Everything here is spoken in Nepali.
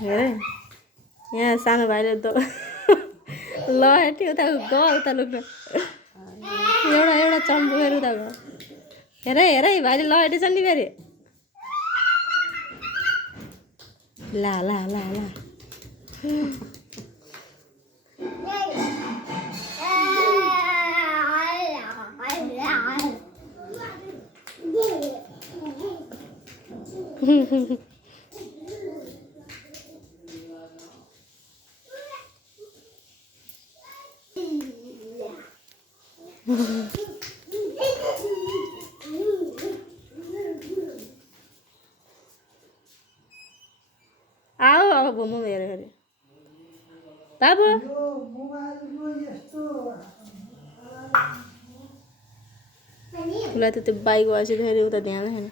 हेरे यहाँ सानो भाइले त लट्यो उता गयो उता लुक्न एउटा एउटा चम्पो फेरि उता गयो हेर हेर भाइले लटेछ नि फेरि ला ला ला ला आओ अब घुमौँ हेर हेरे बाबु उसलाई त त्यो बाइक भएपछि फेरि उता ध्यान छैन